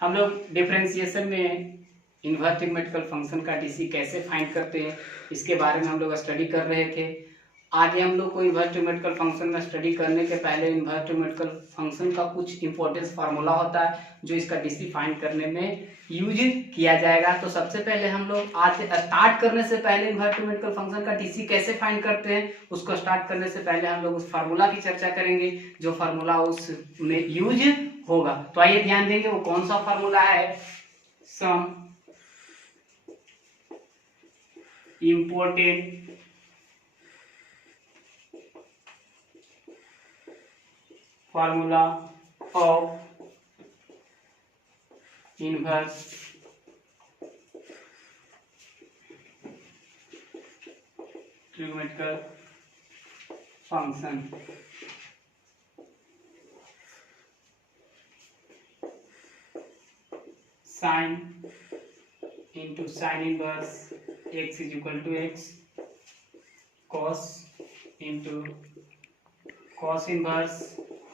हम लोग डिफरेंशिएशन में इन्वर्स ट्रिग्मेटिकल फंक्शन का डीसी कैसे फाइंड करते हैं इसके बारे में हम लोग स्टडी कर रहे थे। आगे हम लोग को इन्वर्स ट्रिग्मेटिकल फंक्शन में स्टडी करने के पहले इन्वर्स ट्रिग्मेटिकल फंक्शन का कुछ इंपॉर्टेंस फार्मूला होता है जो इसका डीसी फाइंड करने में यूज किया जाएगा। तो सबसे पहले हम लोग आज स्टार्ट करने से पहले इन्वर्स ट्रिग्मेटिकल फंक्शन का डीसी कैसे फाइंड करते हैं उसको स्टार्ट करने से पहले हम लोग उस फार्मूला की चर्चा करेंगे जो फार्मूला उसमें यूज होगा। तो आइए ध्यान देंगे वो कौन सा फार्मूला है। Some important formula of inverse trigonometrical function। Sin into sin inverse x is equal to x, cos into cos inverse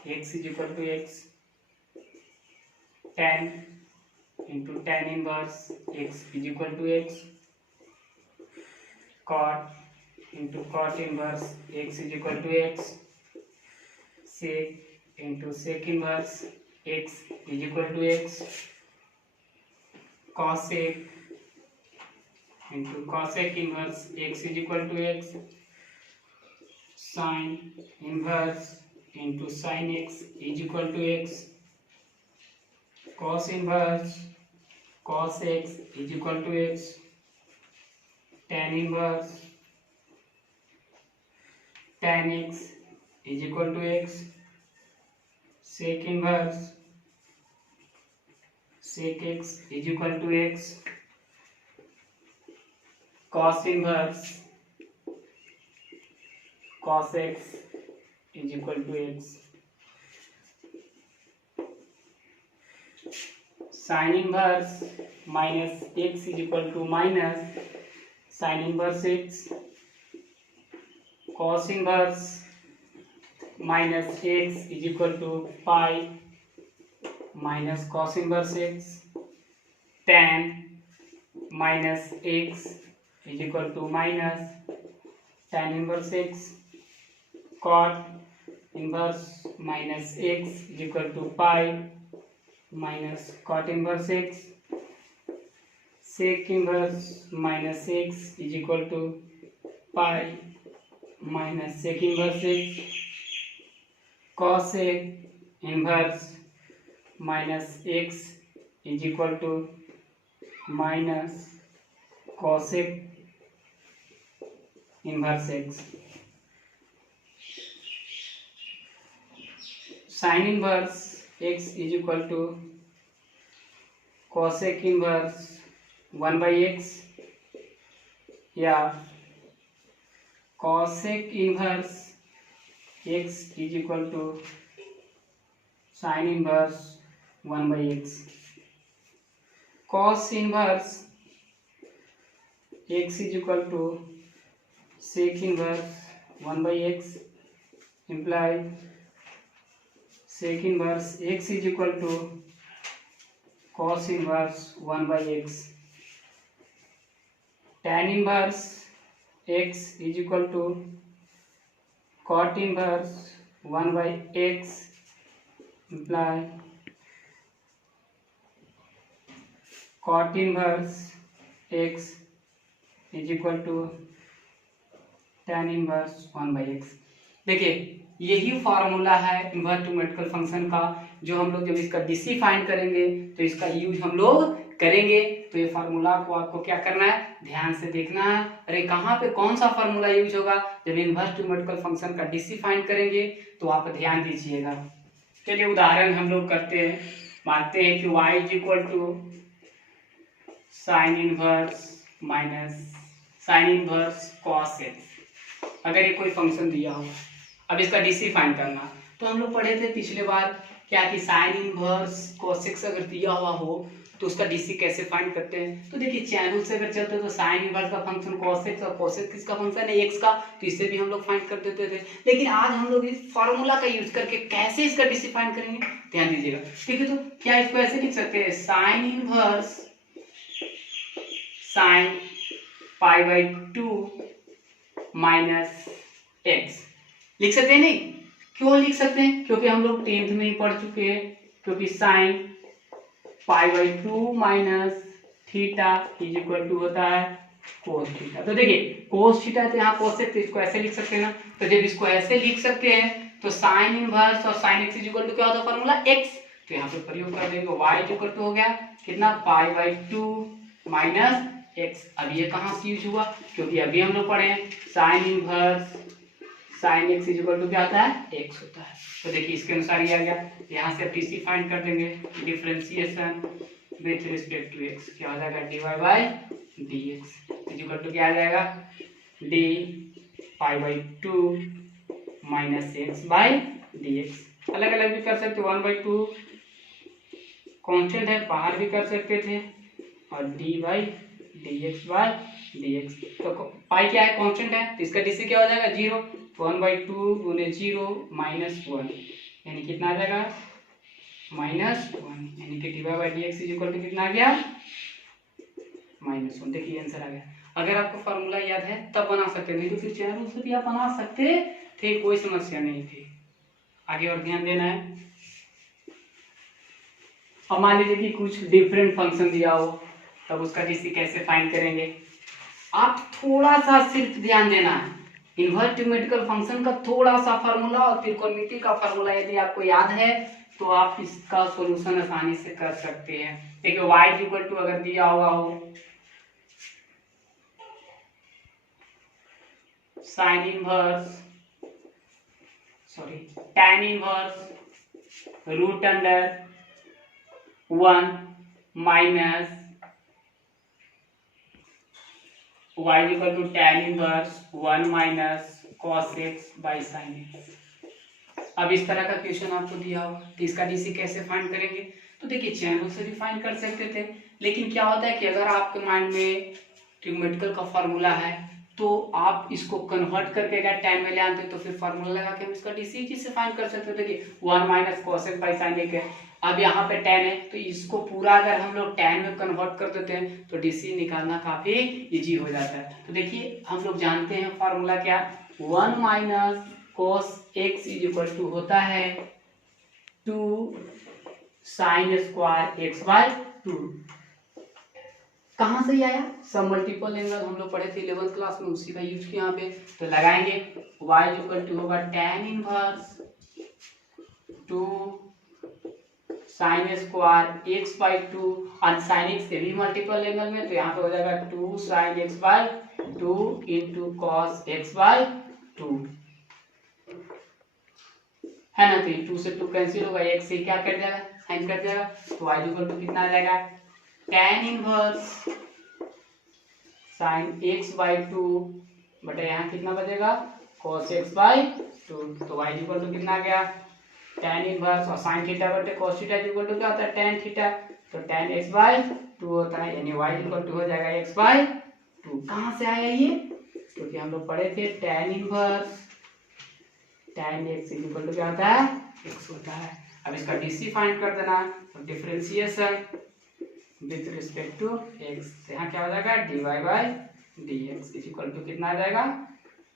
x is equal to x, tan into tan inverse x is equal to x, cot into cot inverse x is equal to x, sec into sec inverse x is equal to x, cosec into cosec inverse x is equal to x, sin inverse into sin x is equal to x, cos inverse cos x is equal to x, tan inverse tan x is equal to x, sec inverse sec x is equal to x, cos inverse cos x is equal to x, sin inverse minus x is equal to minus sin inverse x, cos inverse minus x is equal to pi minus cos inverse x, tan minus x is equal to minus tan inverse x, cot inverse minus x is equal to pi minus cot inverse x, sec inverse minus x is equal to pi minus sec inverse x, cosec inverse minus x is equal to minus cosec inverse x, sin inverse x is equal to cosec inverse 1 by x या cosec inverse x is equal to sin inverse 1 by x, cos inverse x is equal to sec inverse 1 by x implies sec inverse x is equal to cos inverse 1 by x, tan inverse x is equal to cot inverse 1 by x imply cot inverse x is equal to tan inverse 1 by x। देखिए यही formula है inverse ट्रिग्मेटिकल function का जो हम लोग जब इसका DC find करेंगे तो इसका यूज हम लोग करेंगे। तो ये फार्मूला को आपको क्या करना है, ध्यान से देखना है। अरे कहाँ पे कौन सा फार्मूला यूज होगा जब इन्वर्स ट्रिग्मेटिकल फंक्शन का डीसी फाइंड करेंगे, तो आप ध्यान दीजिएगा। चलिए उदाहरण हम लोग करते हैं। मानते हैं कि y is equal to sine inverse minus sine inverse cos X. अगर ये कोई फंक्शन दिया हो, अब इसका डीसी फाइंड करना, तो हम लोग पढ़े थे पिछले बार क्या कि साइन इनवर्स कोसेक्स अगर दिया हुआ हो तो उसका डीसी कैसे फाइंड करते हैं। तो देखिए चैनल से अगर चलते तो साइन इनवर्स का फंक्शन कोसेक्स और कोसेक्स किसका फंक्शन है एक्स का, तो इससे भी हम लोग फाइंड कर देते थे। लेकिन आज हम लोग इस फॉर्मूला का यूज करके कैसे इसका डीसी फाइंड करेंगे, ध्यान दीजिएगा। ठीक है, तो क्या इसको ऐसे लिख सकते हैं, sine inverse sign pi by 2 minus x लिख सकते हैं। नहीं, क्यों लिख सकते हैं, क्योंकि हम लोग 10th में ही पढ़ चुके हैं, क्योंकि sine pi by 2 minus theta is equal to होता है कोस थीटा। तो देखिए कोस थीटा तो यहाँ कोसेक, तो इसको ऐसे लिख सकते हैं ना। तो जब इसको ऐसे लिख सकते हैं तो साइन इनवर्स और sine X is equal to क्या होता है फॉर्मूला एक्स, तो यहाँ पे प्रयोग कर देंगे y इज इक्वल टू हो गया कितना पाई बाई 2 माइनस एक्स। अब ये कहाँ से यूज हुआ, क्योंकि अभी हम लोग पढ़े हैं sine inverse sine X is equal to क्या होता है एक्स होता है। तो देखिए इसके अनुसार ये आ गया। यहाँ से डीसी फाइंड कर देंगे, differentiation with respect to X क्या हो जाएगा dy by D X is equal to क्या आ जाएगा D pi by 2 minus X by D X. अलग अलग भी कर सकते, 1/2 कॉन्स्टेंट है बाहर भी कर सकते थे, और D by D x by D x. तो पाई क्या है कांस्टेंट है, तो इसका डीसी क्या हो जाएगा 0, 1/2 गुने 0 माइनस 1 यानी कितना आ जाएगा -1, यानी कि D by D X is equal to कितना आ गया -1। देखिए आंसर आ गया। अगर आपको फार्मूला याद है तब बना सकते, नहीं तो फिर चैनल से भी आप बना सकते थे, कोई समस्या नहीं थी। आगे और ध्यान देना है। अब मान लीजिए कि कुछ डिफरेंट फंक्शन दिया हो, तब उसका डीसी कैसे फाइंड करेंगे। आप थोड़ा सा सिर्फ ध्यान देना है, इनवर्स ट्रिग्मेटिकल फंक्शन का थोड़ा सा फार्मूला और त्रिकोणमिति का फार्मूला यदि आपको याद है तो आप इसका सॉल्यूशन आसानी से कर सकते हैं। देखिए y इक्वल टू अगर दिया हुआ हो sine inverse tan inverse root under 1 minus y equal to tan inverse 1 minus cos x by sin x। अब इस तरह का क्वेश्चन आपको दिया होगा तो इसका डीसी कैसे फाइंड करेंगे। तो देखिए चैनल से भी फाइंड कर सकते थे, लेकिन क्या होता है कि अगर आपके माइंड में ट्रिग्मेटिकल का फॉर्मूला है तो आप इसको कन्वर्ट करके अगर tan में ले आते हैं तो फिर फार्मूला लगा के हम इसका डीसी चीज से फाइंड कर सकते हो। देखिए 1 minus cos x by sin x है, अब यहाँ पे tan है तो इसको पूरा अगर हम लोग tan में कन्वर्ट कर देते हैं तो डीसी निकालना काफी इजी हो जाता है। तो देखिए हम लोग जानते हैं फार्मूला क्या, 1 minus cos x is equal to होता है 2 साइन स्क्वायर x बाई 2। कहाँ से आया, सब मल्टीपल एंगल हम लोग पढ़े थे 11th क्लास में, उसी का यूज किया यहाँ पे। तो लगाएंगे y इक्वल टू होगा tan inverse 2 sine square x by 2 और साइन x के भी मल्टीपल एंगल में, तो यहाँ पे हो जाएगा 2 sine x by 2 into cos x by 2 है ना। तो 2 से 2 कैंसिल होगा, एक से क्या कर जाएगा साइन कर जाएगा, तो y इक्वल टू कितना आ जाएगा tan inverse sine x by 2 बटा यहाँ कितना बचेगा cos x बाई 2। तो y इक्वल टू कितना आ गया tan इनवर्स और sin थीटा बटे cos थीटा इक्वल टू क्या होता है tan थीटा, तो tan x बाई 2 होता है, यानी y इक्वल टू हो जाएगा x बाई 2। कहाँ से आया ये, क्योंकि हम लोग पढ़े थे tan inverse tan x equal to क्या होता है x होता है। अब इसका डीसी फाइंड कर देना, तो differentiation with respect to x, यहाँ क्या हो जाएगा dy by D X equal to कितना आ जाएगा,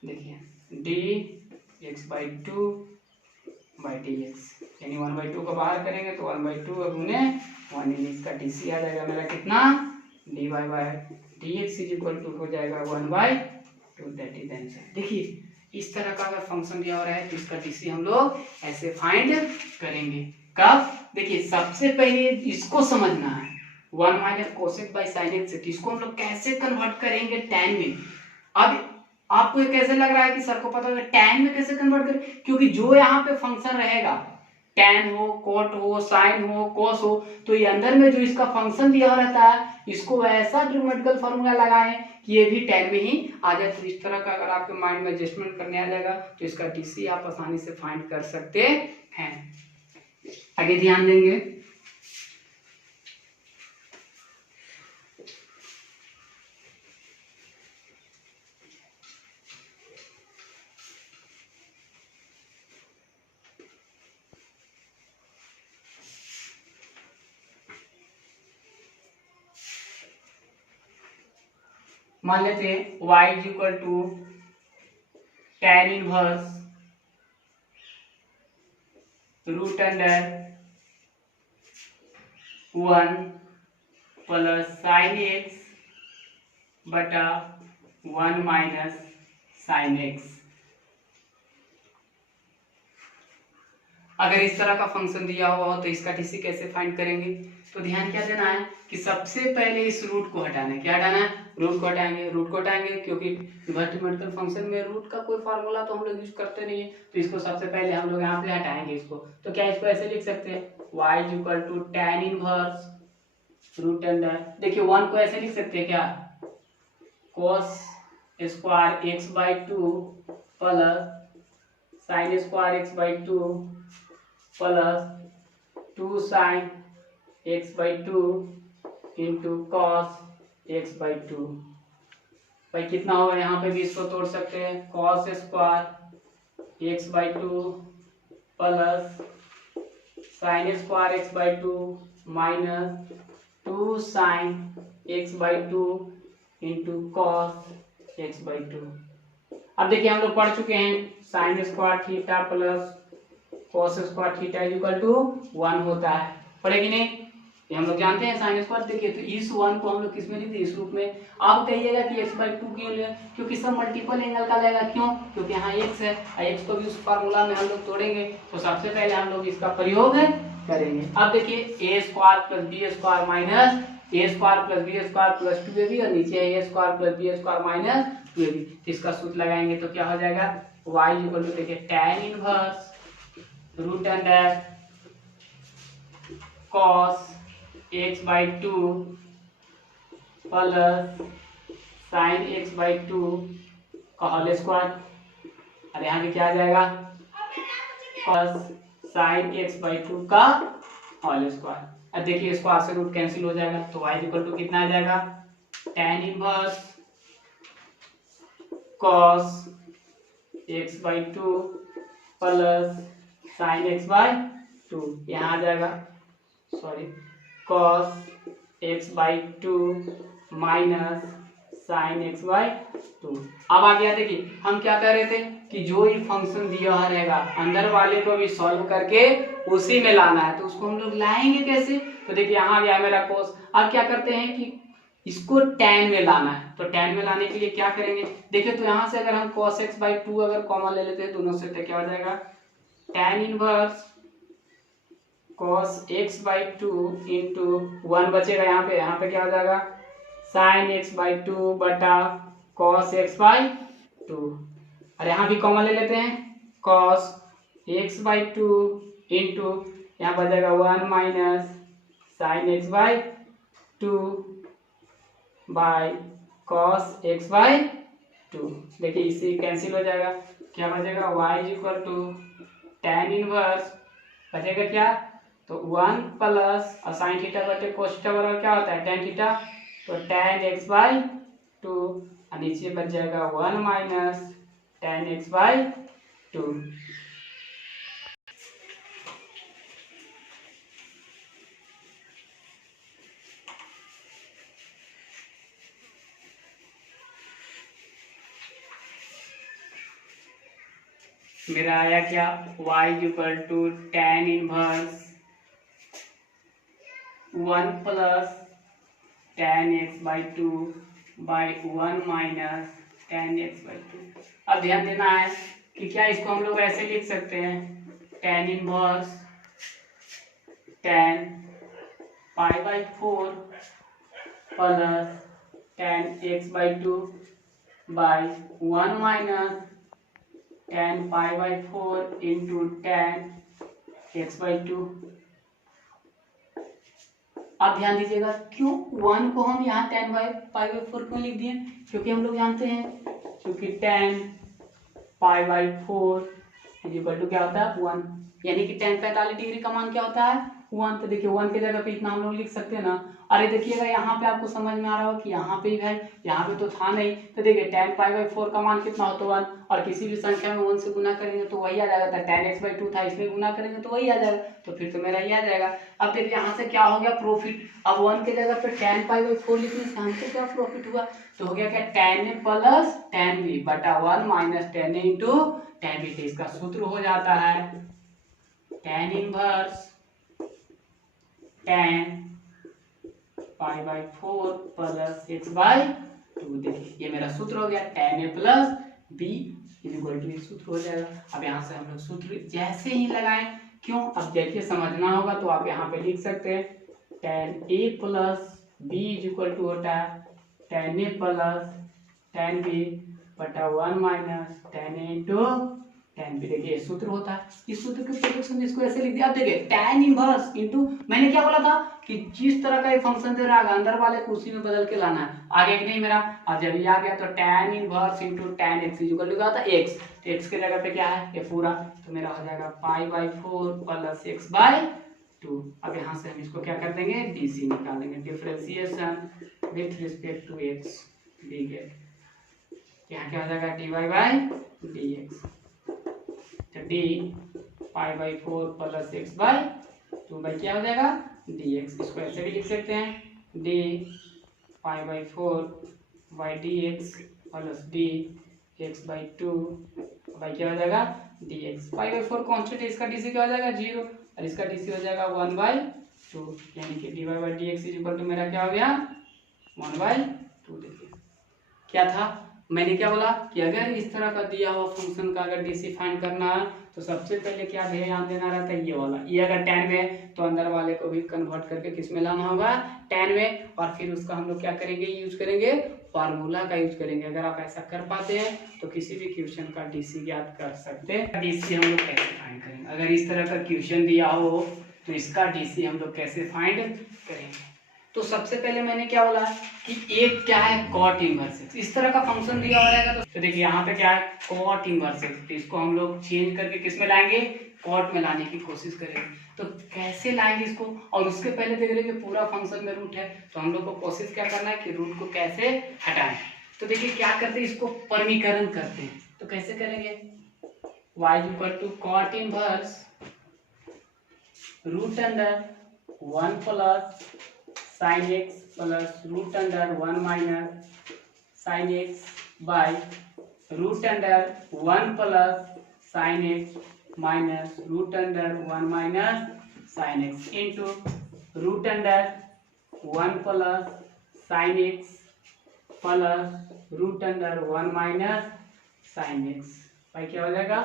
देखिए dx by 2 by D X, यानी 1/2 को बाहर करेंगे तो 1/2 गुने 1, यानी इसका डीसी आ जाएगा मेरा कितना dy by D X equal to हो जाएगा 1/2, दैट इज आंसर। देखिए इस तरह का अगर फंक्शन दिया हो रहा है तो इसका डीसी हम लोग ऐसे फाइंड करेंगे। कब, देखिए सबसे पहले इसको समझना है 1 minus cosec by sine x, इसको हम लोग कैसे कन्वर्ट करेंगे tan में। अब आपको ये कैसे लग रहा है कि सर को पता है tan में कैसे कन्वर्ट करें, क्योंकि जो यहाँ पे फंक्शन रहेगा tan हो कोट हो साइन हो कोस हो, तो ये अंदर में जो इसका फंक्शन दिया रहता है इसको ऐसा ट्रिग्मेटिकल फार्मूला लगाएं कि ये भी tan में ही आ जाए। तो इस तरह का अगर आपके माइंड में एडजस्टमेंट करने आ जाएगा तो इसका डीसी आप आसानी से फाइंड कर सकते हैं। आगे ध्यान देंगे, मान लेते हैं y is equal to tan inverse root under 1 plus sine X बटा 1 माइनस साइन एक्स। अगर इस तरह का फंक्शन दिया हुआ हो तो इसका टीसी कैसे फाइंड करेंगे? तो ध्यान क्या देना है कि सबसे पहले इस रूट को हटाना है। क्या हटाना है? रूट को हटाएंगे। रूट को हटाएंगे क्योंकि इन्वर्टिमेटिकल फंक्शन में रूट का कोई फार्मूला तो हम लोग यूज करते नहीं है, तो इसको सबसे पहले हम लोग यहाँ पे हटाएंगे इसको। तो क्या इसको ऐसे लिख सकते हैं, y is equal to tan inverse root under, देखिए 1 को ऐसे लिख सकते हैं क्या, cos square X by two plus sine square X by two plus 2 sine X by two into cos X by two. भाई कितना होगा, यहाँ पे भी इसको तोड़ सकते हैं, cos square X by two plus sine square X by two minus 2 sine X by two into cos X by two. अब देखिए हम लोग पढ़ चुके हैं sine square theta plus cos square theta is equal to 1 होता है, पढ़े कि नहीं? ये हम लोग जानते हैं साइन स्क्वायर। देखिए तो इस 1 को हम लोग किस में लिखते हैं, इस रूप में। आप कहिएगा कि x बाई टू क्यों ले, क्योंकि सब मल्टीपल एंगल का लेगा, क्यों? क्योंकि यहाँ x है, x को भी उस फार्मूला में हम लोग तोड़ेंगे, तो सबसे पहले हम लोग इसका प्रयोग करेंगे। अब देखिए a square plus B square minus a square plus B square plus 2ab और नीचे है a square plus B square minus 2ab, तो इसका सूत्र लगाएंगे तो क्या हो जाएगा, y इक्वल टू देखिए tan inverse root under cos X by two plus sine X by two का होल स्क्वायर, और यहाँ पे क्या आ जाएगा, cos sine X by two का होल स्क्वायर। अब देखिए स्क्वायर से रूट कैंसिल हो जाएगा, तो y इक्वल टू कितना आ जाएगा, tan inverse cos X by two plus sine X by to, यहाँ आ जाएगा sorry cos X by two minus sign X by two. अब आ गया, देखिए हम क्या कर रहे थे कि जो ही फंक्शन दिया रहेगा अंदर वाले को भी सॉल्व करके उसी में लाना है, तो उसको हम लोग लाएंगे कैसे? तो देखिए यहाँ आ गया मेरा कॉस। अब क्या करते हैं कि इसको tan में लाना है, तो tan में लाने के लिए क्या करेंगे, देखिए तो यहाँ से अगर हम cos x बाई टू अगर कॉमन ले लेते हैं दोनों से, तो क्या हो जाएगा, tan inverse cos x by two into 1 बचेगा यहाँ पे क्या हो जाएगा, sin x बाई टू बटा cos x बाई टू, और यहाँ भी कॉमन ले लेते हैं, cos x by two into यहाँ बचेगा 1 minus sin x by two by cos x by two. देखिए इसी कैंसिल हो जाएगा, क्या बचेगा, y is equal to tan inverse बचेगा क्या, तो 1 प्लस साइन थीटा बटे कोस थीटा बराबर क्या होता है, tan थीटा, तो tan x बाई टू, और नीचे बच जाएगा 1 minus tan x by two. मेरा आया क्या, y equal to tan inverse 1 plus tan x by two by 1 minus tan x by two. अब ध्यान देना है कि क्या इसको हम लोग ऐसे लिख सकते हैं, tan inverse tan pi by 4 plus tan x by two by 1 minus tan pi by 4 into tan x by to. आप ध्यान दीजिएगा क्यों 1 को हम यहाँ tan पाई बाई 4 क्यों लिख दिए, क्योंकि हम लोग जानते हैं क्योंकि tan pi by 4 is equal to क्या होता है 1, यानी कि tan 45 डिग्री का मान क्या होता है 1। तो देखिए 1 की जगह पे इतना हम लोग लिख सकते हैं ना। अरे देखिएगा यहाँ पे आपको समझ में आ रहा हो कि यहाँ पे है, यहाँ पे तो था नहीं। तो देखिए tan π/4 का मान कितना होता है 1, और किसी भी संख्या में 1 से गुना करेंगे तो वही आ जाएगा। तो tan x/2 था, इसमें गुना करेंगे तो वही आ जाएगा, तो फिर तो मेरा ये आ जाएगा। अब देखिए यहाँ से क्या हो गया प्रॉफिट। अब 1 की जगह पे tan π/4 लिखने से हमको क्या प्रॉफिट हुआ, तो हो गया क्या tan a plus tan b बटा 1 minus tan a into tan b। इसका सूत्र हो जाता है tan inverse tan π/4 plus x/2। देखिए ये मेरा सूत्र हो गया tan a plus b equal to, ये सूत्र हो जाएगा। अब यहाँ से हम लोग सूत्र जैसे ही लगाएं, क्यों, अब देखिए समझना होगा तो आप यहाँ पे लिख सकते हैं tan a plus b equal to होता है tan a plus tan b बटा 1 minus tan a into tan b। देखिए सूत्र होता है, इस सूत्र के प्रोडक्शन इसको ऐसे लिख दिया। आप देखिए tan इनवर्स इनटू, मैंने क्या बोला था कि जिस तरह का ये फंक्शन दे रहा है अंदर वाले को उसी में बदल के लाना है, आगे एक नहीं मेरा। अब जब ये आ गया तो tan inverse into tan x equal to क्या होता है x, तो x के जगह पे क्या है ये पूरा, तो मेरा हो जाएगा π/4 प्लस x/2। अब यहाँ से हम इसको क्या कर देंगे dc निकाल देंगे, differentiation with respect to x D. यहाँ क्या हो जाएगा dy/dx, तो d π/4 प्लस x/2 बाई क्या हो जाएगा dx। इसको ऐसे भी लिख सकते हैं d π/4 by dx plus d x/2 by क्या हो जाएगा dx। π/4 कॉन्स्टेंट है, इसका dc क्या हो जाएगा 0, और इसका dc हो जाएगा 1/2, यानी कि dy/dx इक्वल टू मेरा क्या हो गया 1/2। देखिए क्या था, मैंने क्या बोला कि अगर इस तरह का दिया हुआ फंक्शन का अगर डीसी फाइंड करना है तो सबसे पहले क्या ध्यान देना रहता है ये वाला, ये अगर tan में है तो अंदर वाले को भी कन्वर्ट करके किस में लाना होगा tan में, और फिर उसका हम लोग क्या करेंगे यूज करेंगे फार्मूला का यूज करेंगे। अगर आप ऐसा कर पाते हैं तो किसी भी क्वेश्चन का डीसी ज्ञात कर सकते हैं। डीसी हम लोग कैसे फाइंड करेंगे, अगर इस तरह का क्वेश्चन दिया हो तो इसका डीसी हम लोग कैसे फाइंड करेंगे। तो सबसे पहले मैंने क्या बोला कि एक क्या है कॉट इनवर्स एक्स, इस तरह का फंक्शन दिया हुआ रहेगा तो देखिए यहाँ पे क्या है कॉट इनवर्स एक्स, तो इसको हम लोग चेंज करके किस में लाएंगे कॉट में लाने की कोशिश करेंगे। तो कैसे लाएंगे इसको, और उसके पहले देख लेंगे पूरा फंक्शन में रूट है तो हम लोग को कोशिश क्या करना है कि रूट को कैसे हटाएं। तो देखिए क्या करते हैं इसको परमीकरण करते हैं, तो कैसे करेंगे y equal to cot inverse root under 1 plus sin x plus root under 1 minus sin x by root under 1 plus sin x minus root under 1 minus sin x into root under 1 plus sin x plus root under 1 minus sin x भाई क्या हो जाएगा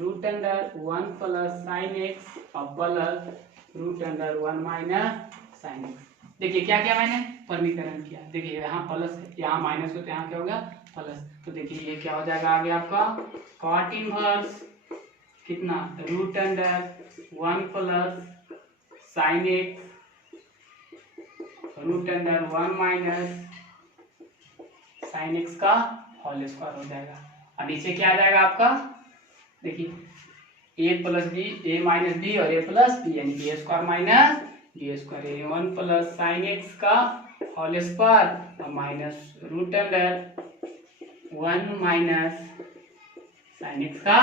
root under 1 plus sin x और plus root under 1 minus sin x। देखिए क्या क्या मैंने परमीकरण किया, देखिए यहाँ प्लस है यहाँ माइनस हो तो यहाँ क्या होगा प्लस, तो देखिए ये क्या हो जाएगा आगे आपका कॉट इनवर्स कितना root under 1 plus sin x root under 1 minus sin x का होल स्क्वायर हो जाएगा। अब नीचे क्या आ जाएगा आपका देखिए a plus B a minus B और a प्लस बी यानी B square minus B square, 1 plus sin x का होल स्क्वायर और minus root under 1 minus sin x का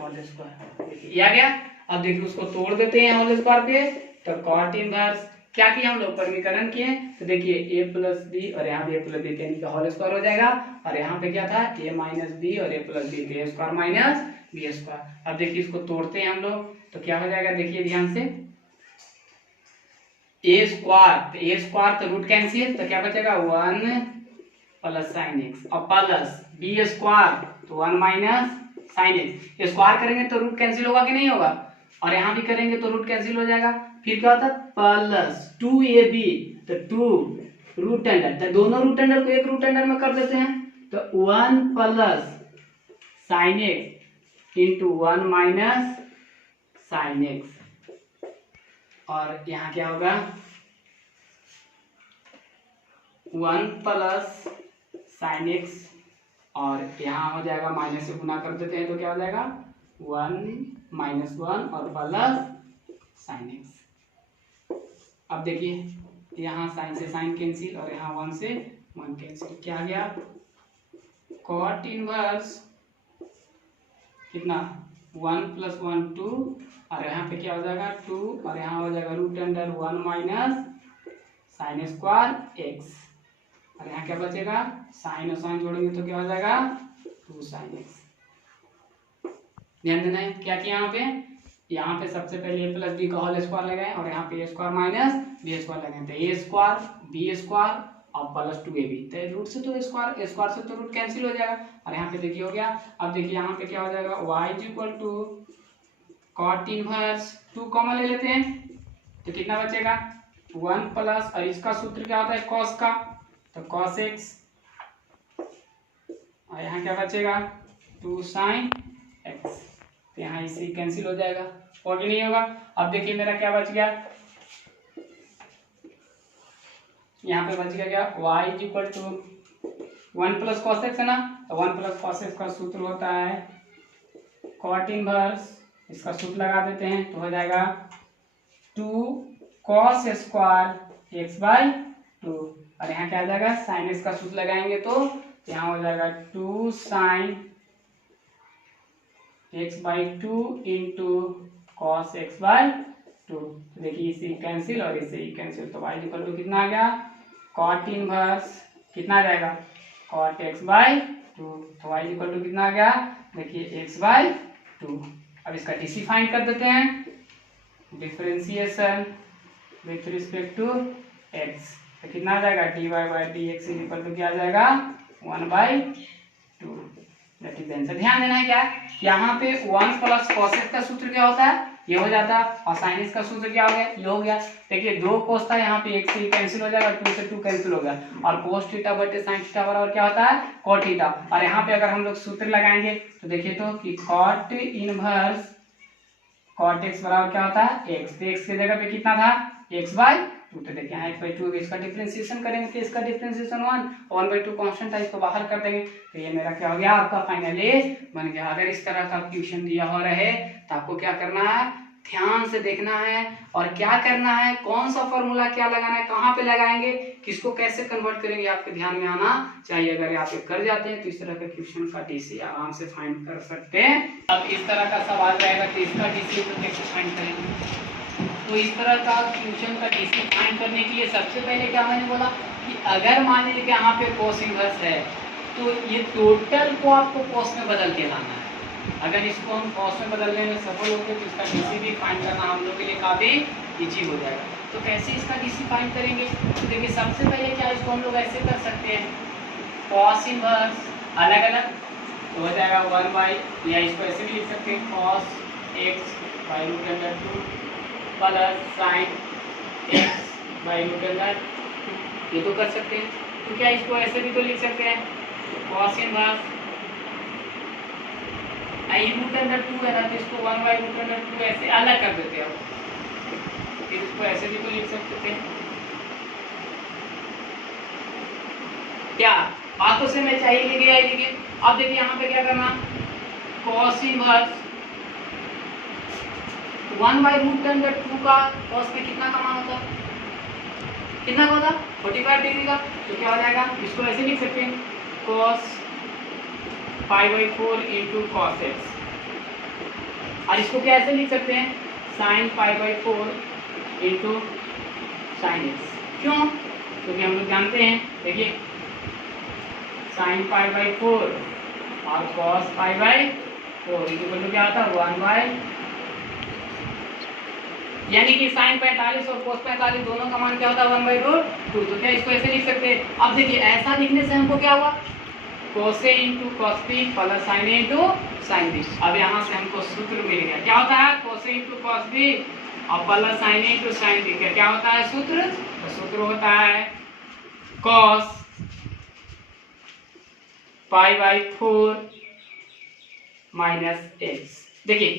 होल स्क्वायर। देखिए ये आ गया। अब देखिए उसको तोड़ देते हैं होल स्क्वायर पे, तो कॉट इनवर्स क्या किया हम लोग परमीकरण किए, तो देखिए a प्लस बी और यहाँ भी a प्लस बी यानी का होल स्क्वायर हो जाएगा, और यहाँ पे क्या था a माइनस बी और a plus B A square minus B square. अब देखिए इसको तोड़ते हैं हम लोग तो क्या हो जाएगा देखिए ध्यान से ए स्क्वायर तो रूट कैंसिल तो क्या बचेगा 1 प्लस sin x और प्लस बी स्क्वायर तो 1 माइनस sin x। स्क्वायर करेंगे तो रूट कैंसिल होगा कि नहीं होगा, और यहाँ भी करेंगे तो रूट कैंसिल हो जाएगा। फिर क्या होता है प्लस 2ab तो 2 रूट अंडर, तो दोनों रूट अंडर को एक रूट अंडर में कर देते हैं तो 1 plus sin x into 1 minus sin x, और यहाँ क्या होगा 1 प्लस sin x और यहाँ हो जाएगा माइनस से गुना कर देते हैं तो क्या हो जाएगा 1 -1 और प्लस साइन एक्स। अब देखिए यहाँ साइन से साइन कैंसिल और यहाँ 1 से 1 कैंसिल, क्या आ गया कॉट इनवर्स कितना 1 + 1 2 और यहाँ पे क्या हो जाएगा 2 और यहाँ हो जाएगा √1 माइनस साइन स्क्वायर एक्स और यहाँ क्या बचेगा साइन और साइन जोड़ेंगे तो क्या हो जाएगा 2 साइन एक्स। ध्यान देना है क्या कि यहाँ पे सबसे पहले a + b का होल स्क्वायर लगाए और यहाँ पे a² - b² लगाए, तो a² b² और +2ab, तो रूट से तो स्क्वायर से तो रूट कैंसिल हो जाएगा और यहाँ पे देखिए हो गया। अब देखिए यहाँ पे क्या हो जाएगा y = cot इनवर्स 2 कॉमन ले लेते हैं तो कितना बचेगा 1 प्लस और इसका सूत्र क्या होता है cos का, तो cos x और यहाँ क्या बचेगा 2 sin x, तो यहाँ इसे कैंसिल हो जाएगा और भी नहीं होगा। अब देखिए मेरा क्या बच गया, यहाँ पे बच गया क्या y = 1 + cos x है ना, तो 1 + cos x का सूत्र होता है cot इनवर्स, इसका सूत्र लगा देते हैं तो हो जाएगा 2 cos² x/2 और यहाँ क्या आ जाएगा sin x का सूत्र लगाएंगे तो यहाँ हो जाएगा 2 sin x/2 into cos x/2। तो देखिए इसे कैंसिल और इसे ही कैंसिल, तो y = कितना आ गया cot इनवर्स कितना आ जाएगा cot x/2, तो y = कितना आ गया देखिए x/2। अब इसका डीसी फाइंड कर देते हैं, differentiation with respect to x, तो कितना आ जाएगा dy/dx = क्या आ जाएगा 1/2, दैट इज आंसर। ध्यान देना है क्या यहाँ पे 1 + cos x का सूत्र क्या होता है ये हो जाता और sin x का सूत्र क्या हो गया ये हो गया। देखिए 2 cos था यहाँ पे 1 से ही कैंसिल हो जाएगा, 2 से 2 कैंसिल हो गया और cos θ बटे sin θ बराबर क्या होता है cot θ, और यहाँ पे अगर हम लोग सूत्र लगाएंगे तो देखिए तो कि cot इनवर्स cot x बराबर क्या होता है x, तो x की जगह पे कितना था x/2, तो देखिए यहाँ x/2 इसका डिफरेंशिएशन करेंगे तो इसका डिफरेंशिएशन 1/2 कांस्टेंट है, इसको बाहर कर देंगे तो ये मेरा क्या हो गया आपका फाइनली बन गया। अगर इस तरह का क्वेश्चन दिया हो रहे तो आपको क्या करना है ध्यान से देखना है और क्या करना है कौन सा फॉर्मूला क्या लगाना है कहाँ पे लगाएंगे किसको कैसे कन्वर्ट करेंगे आपके ध्यान में आना चाहिए। अगर आप ये कर जाते हैं तो इस तरह के क्वेश्चन का डीसी आराम से फाइंड कर सकते हैं। अब इस तरह का सवाल रहेगा तो इसका डीसी तो कैसे फाइंड करेंगे, तो इस तरह का क्वेश्चन का डीसी फाइंड करने के लिए सबसे पहले क्या मैंने बोला कि अगर मान लीजिए कि यहाँ पे cos इनवर्स है तो ये टोटल को आपको cos में बदल के लाना है। अगर इसको हम cos में बदलने में सफल होते तो इसका डीसी भी फाइंड करना हम लोग के लिए काफी इजी हो जाएगा। तो कैसे इसका डीसी फाइंड करेंगे, तो देखिए सबसे पहले क्या इसको हम लोग ऐसे कर सकते हैं cos इनवर्स अलग अलग तो हो जाएगा 1/, या इसको ऐसे भी लिख सकते हैं cos x/√2 plus sin x/√2, ये तो कर सकते हैं। तो क्या इसको ऐसे भी तो लिख सकते हैं cos इनवर्स √2 है ना, तो इसको 1/√2 ऐसे अलग कर देते हैं, फिर इसको ऐसे भी तो लिख सकते थे। क्या बातों से मैं चाहिए लिखे या लिखे। अब देखिए यहाँ पे क्या करना cos इनवर्स 1/√2 का cos में कितना का मान होता कितना का होता 45 डिग्री का, तो क्या हो जाएगा इसको ऐसे लिख सकते हैं cos π/4 इंटू cos x, और इसको क्या ऐसे लिख सकते हैं sin π/4 इंटू sin x। क्यों, क्योंकि हम लोग जानते हैं देखिए sin π/4 और cos π/4 इक्वल क्या आता है 1/, यानी कि sin 45 और cos 45 दोनों का मान क्या होता है 1/2, तो क्या इसको ऐसे लिख सकते हैं। अब देखिए ऐसा लिखने से हमको क्या हुआ cos A into cos B plus sin A into sin B। अब यहाँ से हमको सूत्र मिल गया क्या होता है cos A into cos B और plus sin A into sin B, क्या होता है सूत्र, तो सूत्र होता है cos π/4 माइनस x। देखिए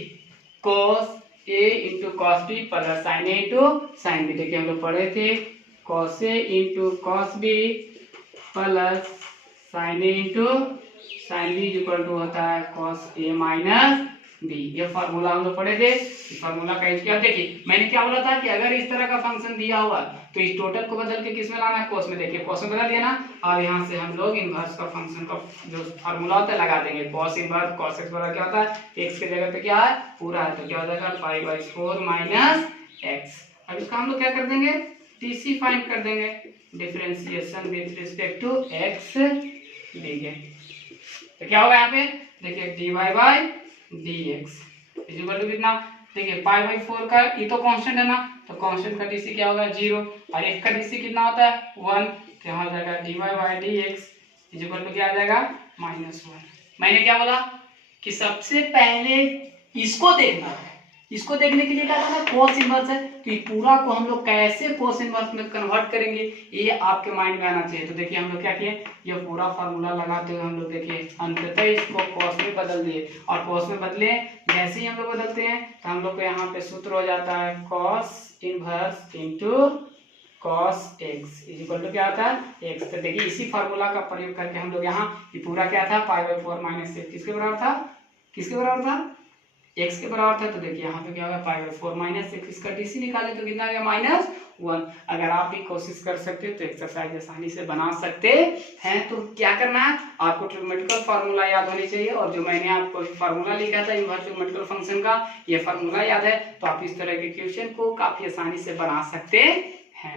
cos A into cos B plus sin A into sin B, देखिए हम लोग पढ़े थे cos A into cos B plus sin A into sin B equal to होता है cos A माइनस डी। ये formula हम लोग पढ़े थे, फार्मूला का यूज किया। देखिए मैंने क्या बोला था कि अगर इस तरह का फंक्शन दिया हुआ तो इस टोटल को बदल के किस में लाना है, कॉस में। देखिए कॉस में बदल दिया ना, और यहाँ से हम लोग इनवर्स का फंक्शन का जो फार्मूला होता है लगा देंगे। कॉस इनवर्स कॉस एक्स बराबर क्या होता है, एक्स की जगह पे क्या है पूरा है, तो क्या हो जाएगा पाई/4 माइनस एक्स। अब इसका हम लोग क्या कर देंगे, टीसी फाइंड कर देंगे, differentiation with respect to X लेंगे। तो क्या होगा यहाँ पे देखिए dy by dx is equal to कितना, देखिए पाई/4 का ये तो कांस्टेंट है ना, तो कांस्टेंट का डीसी क्या होगा 0, और एक का डीसी कितना होता है 1, तो यहाँ हो जाएगा dy by dx is equal to क्या आ जाएगा -1। मैंने क्या बोला कि सबसे पहले इसको देखना है, इसको देखने के लिए क्या करना है, कॉस इनवर्स है, तो ये पूरा को हम लोग कैसे कॉस इनवर्स में कन्वर्ट करेंगे ये आपके माइंड में आना चाहिए। तो देखिए हम लोग क्या किए, ये पूरा फार्मूला लगाते हुए हम लोग देखिए अंततः इसको कॉस में बदल दिए, और कॉस में बदले जैसे ही हम लोग बदलते हैं तो हम लोग को यहाँ पे सूत्र हो जाता है cos inverse into cos X is equal to क्या आता है एक्स। तो देखिए इसी फार्मूला का प्रयोग करके हम लोग यहाँ ये पूरा क्या था पाई/4 माइनस एक्स किसके बराबर था, किसके बराबर था, एक्स के बराबर था। तो देखिए यहाँ पे क्या होगा पाई/4 माइनस एक्स, इसका डीसी निकाले तो कितना आ गया -1। अगर आप भी कोशिश कर सकते तो एक्सरसाइज आसानी से बना सकते हैं। तो क्या करना है, आपको ट्रिग्नोमेट्रिकल फार्मूला याद होनी चाहिए, और जो मैंने आपको फार्मूला लिखा था इनवर्स ट्रिग्नोमेट्रिकल फंक्शन का ये फार्मूला याद है, तो आप इस तरह के क्वेश्चन को काफी आसानी से बना सकते